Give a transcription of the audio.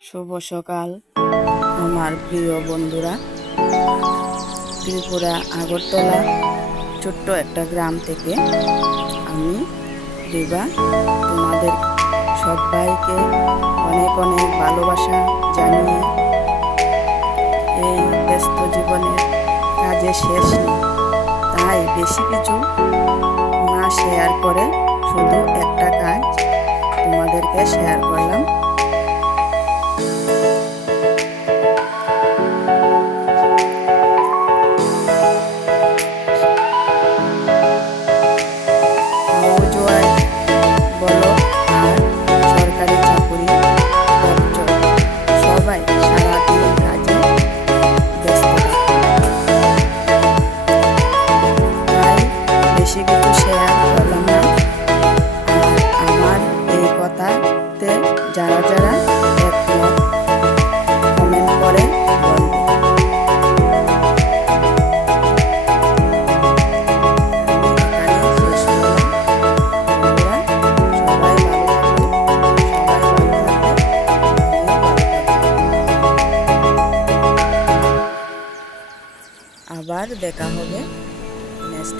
শুভ সকাল, আমার প্রিয় বন্ধুরা। ত্রিপুরা, আগরতলা, ছোট্ট একটা গ্রাম থেকে আমি রিবা তোমাদের সবাইকে অনেক অনেক ভালোবাসা জানিয়ে এই ব্যস্ত জীবনের কাজে শেষ তাই বেশি কিছু না শেয়ার করে, শুধু একটা কাজ তোমাদেরকে শেয়ার করলাম। বেশি কিছু শেয়ার করলাম না আমার এই কথাতে যারা যারা। আবার দেখা হবে নেক্সট